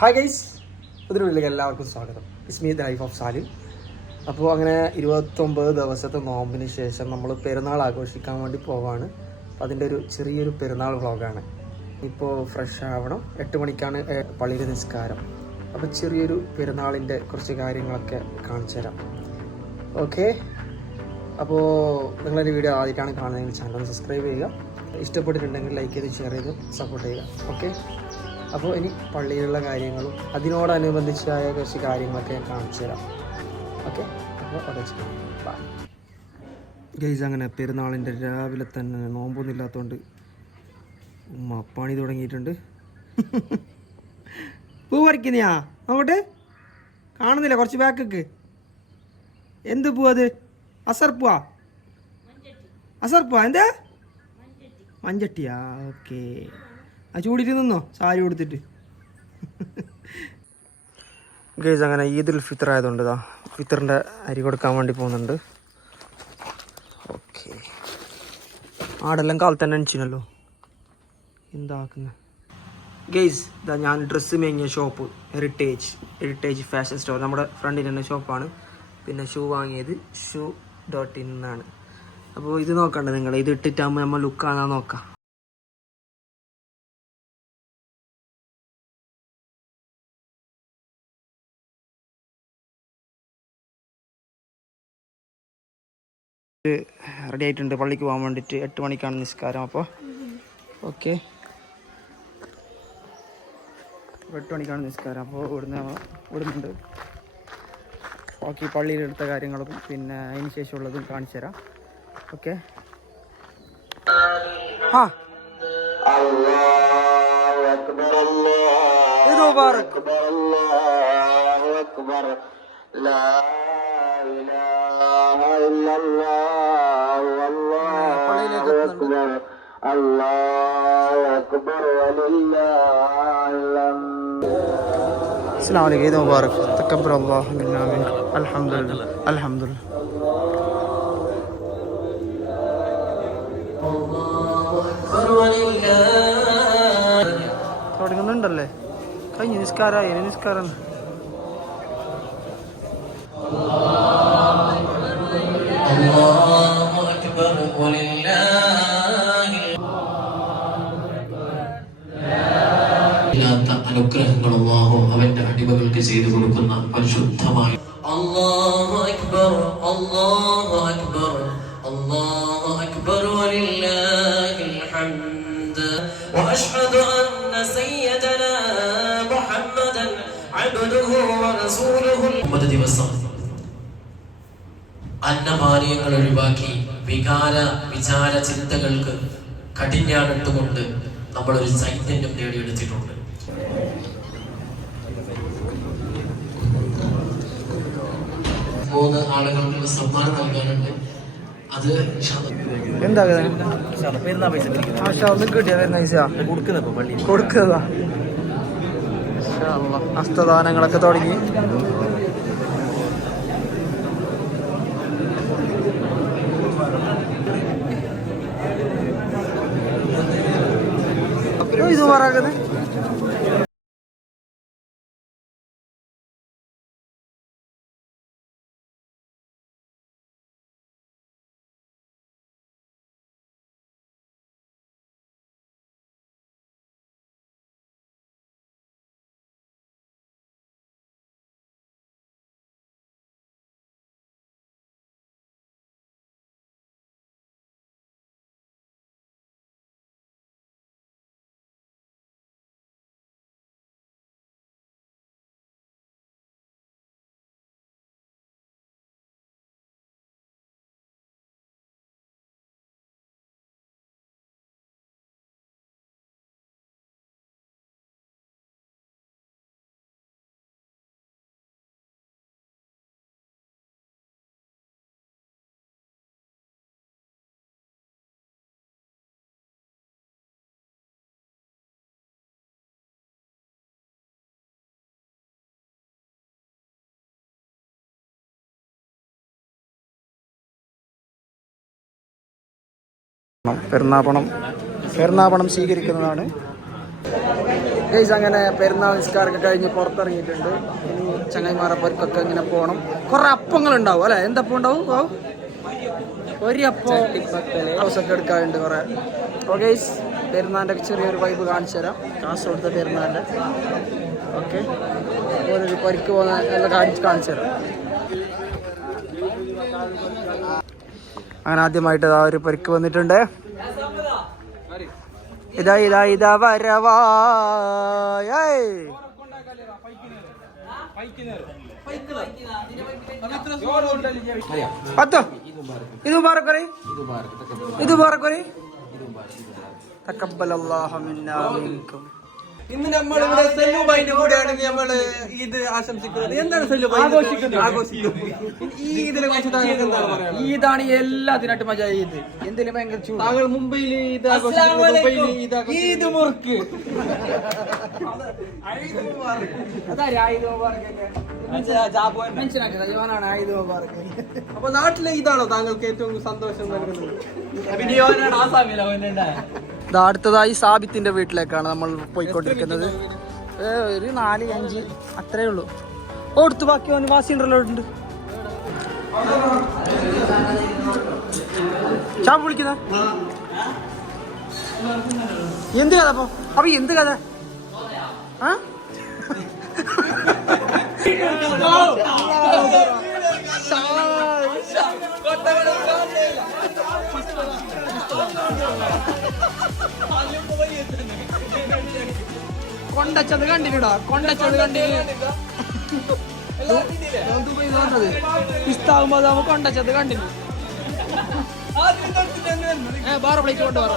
Hi guys, പുതിയ വീട്ടിലേക്ക് എല്ലാവർക്കും സ്വാഗതം. It's me the life of Salim. അപ്പോൾ അങ്ങനെ 29 ദിവസത്തെ നോമ്പിന് ശേഷം നമ്മൾ പെരുന്നാൾ ആഘോഷിക്കാൻ വേണ്ടി പോവാണ്. അപ്പോൾ അതിൻ്റെ ഒരു ചെറിയൊരു പെരുന്നാൾ വ്ളോഗാണ്. ഇപ്പോൾ ഫ്രഷ് ആവണം, 8 മണിക്കാണ് പള്ളിയിൽ നിസ്കാരം. അപ്പോൾ ചെറിയൊരു പെരുന്നാളിൻ്റെ കുറച്ച് കാര്യങ്ങളൊക്കെ കാണിച്ചു തരാം. ഓക്കെ, അപ്പോൾ നിങ്ങളൊരു വീഡിയോ ആദ്യമായിട്ടാണ് കാണുന്നതെങ്കിൽ ചാനൽ ഒന്ന് സബ്സ്ക്രൈബ് ചെയ്യുക. ഇഷ്ടപ്പെട്ടിട്ടുണ്ടെങ്കിൽ ലൈക്ക് ചെയ്ത് ഷെയർ ചെയ്ത് സപ്പോർട്ട് ചെയ്യുക. ഓക്കെ, അപ്പോൾ ഇനി പള്ളിയിലുള്ള കാര്യങ്ങളും അതിനോടനുബന്ധിച്ചായ കുറച്ച് കാര്യങ്ങളൊക്കെ ഞാൻ കാണിച്ചു തരാം. ഓക്കെ, അപ്പോൾ അവിടെ ഗൈസ്, അങ്ങനെ പെരുന്നാളിൻ്റെ രാവിലെ തന്നെ നോമ്പൊന്നും ഇല്ലാത്തതുകൊണ്ട് പണി തുടങ്ങിയിട്ടുണ്ട്. പൂ പറിക്കുന്നയാ നോക്കട്ടെ, കാണുന്നില്ല, കുറച്ച് ബാക്കൊക്കെ. എന്ത് പൂ അത്? അസർപ്പൂവാ? അസർപ്പൂവാ? എന്താ മഞ്ചട്ടിയാ? ഓക്കെ, ആ ചൂടിട്ട് നിന്നോ സാരി കൊടുത്തിട്ട്. ഗൈസ്, അങ്ങനെ ഈദുൽ ഫിത്തർ ആയതുകൊണ്ട് ഇതാ ഫിത്തറിൻ്റെ അരി കൊടുക്കാൻ വേണ്ടി പോകുന്നുണ്ട്. ഓക്കെ, ആടെല്ലാം കാലത്ത് തന്നെ അണിച്ചിനല്ലോ, എന്താക്കുന്നത്. ഗൈസ്, ഇതാ ഞാൻ ഡ്രസ്സ് മേങ്ങിയ ഷോപ്പ് ഹെറിറ്റേജ് ഫാഷൻ സ്റ്റോർ, നമ്മുടെ ഫ്രണ്ടിൽ തന്നെ ഷോപ്പാണ്. പിന്നെ ഷൂ വാങ്ങിയത് shoe.in എന്നാണ്. അപ്പോൾ ഇത് നോക്കണ്ട നിങ്ങൾ, ഇത് ഇട്ടിട്ടാകുമ്പോൾ നമ്മൾ ലുക്കാണോ നോക്കാം. റെഡി ആയിട്ടുണ്ട് പള്ളിക്ക് പോകാൻ വേണ്ടിയിട്ട്. 8 മണിക്കാണ് നിസ്കാരം. അപ്പോൾ ഓക്കെ, 8 മണിക്കാണ് നിസ്കാരം. അപ്പോൾ ഇവിടുന്നുണ്ട്. ബാക്കി പള്ളിയിലെടുത്ത കാര്യങ്ങളും പിന്നെ അതിന് ശേഷമുള്ളതും കാണിച്ചു തരാം. ഓക്കെ, ആ السلام عليكم، عيد مبارك، تقبل الله منا منكم. الحمد لله الحمد لله. തുടങ്ങുന്നുണ്ടല്ലേ, കഴിഞ്ഞ നിസ്കാരമായി, നിസ്കാരം. അനുഗ്രഹങ്ങൾ അല്ലാഹു അവന്റെ അടിമകൾക്ക് ചെയ്തു കൊടുക്കുന്ന പരിശുദ്ധമായ അല്ലാഹു അക്ബർ അല്ലാഹു അക്ബർ അല്ലാഹു അക്ബർ വലില്ലാഹിൽ ഹംദ് വഅശ്ഹദു അന്ന സയ്യിദനാ മുഹമ്മദൻ അബ്ദുഹു വറസൂലുഹു. 9 ദിവസം അന്നപാനീയങ്ങൾ ഒഴിവാക്കി വിചാര ചിന്തകൾക്ക് കടിഞ്ഞാണിട്ടുകൊണ്ട് നമ്മളൊരു ചൈതന്യം നേടിയെടുത്തിട്ടുണ്ട്. മൂന്ന് ആളുകൾക്ക് സമ്മാനം നൽകാനുണ്ട്. അത് എന്താ കൊടുക്കുന്നതാ? ഹസ്തദാനങ്ങളൊക്കെ തുടങ്ങി. ഇത് പറയാ പെരുന്നാപണം സ്വീകരിക്കുന്നതാണ്. ഗൈസ് അങ്ങനെ പെരുന്നാൾ നിസ്കാരമൊക്കെ കഴിഞ്ഞ് പുറത്തിറങ്ങിയിട്ടുണ്ട്. ഇനി ചങ്ങായിമാരെ പൊരിക്കൊക്കെ ഇങ്ങനെ പോകണം. കുറെ അപ്പങ്ങളുണ്ടാവും അല്ലേ? എന്തപ്പം ഉണ്ടാവും? ഒരു അപ്പം ഹൗസൊക്കെ എടുക്കാറുണ്ട് കുറെ. അപ്പോൾ ഗൈസ് പെരുന്നാളിൻ്റെ ചെറിയൊരു വൈബ് കാണിച്ചു തരാം. കാസർഗോഡത്തെ പെരുന്നാളിൻ്റെ ഓക്കെ ഓരോരു പൊരിക്ക് പോകുന്ന എല്ലാം കാണിച്ചു തരാം. അങ്ങനെ ആദ്യമായിട്ട് ആ ഒരു പൊരിക്ക് വന്നിട്ടുണ്ട്. ഇതാ വരവായ പത്തോ ഇത് മുബാറക്കറി തഖബ്ബലല്ലാഹു മിന്നാ മിൻകും. ഇന്ന് നമ്മൾ ഇവിടെ സെല്ലുബൈന്റെ കൂടെയാണെങ്കിൽ നമ്മള് ഈദ് ആശംസിക്കുന്നത്. എന്താണ് സെല്ലുബൈ ആഘോഷിക്കുന്നത്? ഈ ഇതിനെ കുറിച്ച് താങ്കൾക്ക് എന്താണ് പറയുന്നത്? ഈദാണ് എല്ലാത്തിനായിട്ട് മജ. ഈദ് എന്തിനും ഭയങ്കര ചൂട്. താങ്കൾ മുംബൈയിൽ ഈദ് ആഘോഷിക്കുന്നത് ഈദ് മുറുക്ക്. അപ്പൊ നാട്ടിലെ ഇതാണോ താങ്കൾക്ക് ഏറ്റവും സന്തോഷം നൽകുന്നത്? അടുത്തതായി സാബിത്തിന്റെ വീട്ടിലേക്കാണ് നമ്മൾ പോയിക്കൊണ്ടിരിക്കുന്നത്. ഒരു 4-5 അത്രേ ഉള്ളൂ. ഓടുത്ത് ബാക്കി അവന് വാസിയുണ്ടല്ലോ ഉണ്ട്. ചാപ്പ് വിളിക്കുന്ന എന്ത് കഥ അപ്പൊ എന്ത് കഥ? ആ കൊണ്ടച്ചത് കണ്ടില്ലടാ, കൊണ്ടച്ചത് കണ്ടില്ല. ഇസ്താകുമ്പോ കൊണ്ടച്ചത് കണ്ടില്ല. ബാർ പ്ലേറ്റ് കൊണ്ട് പറ.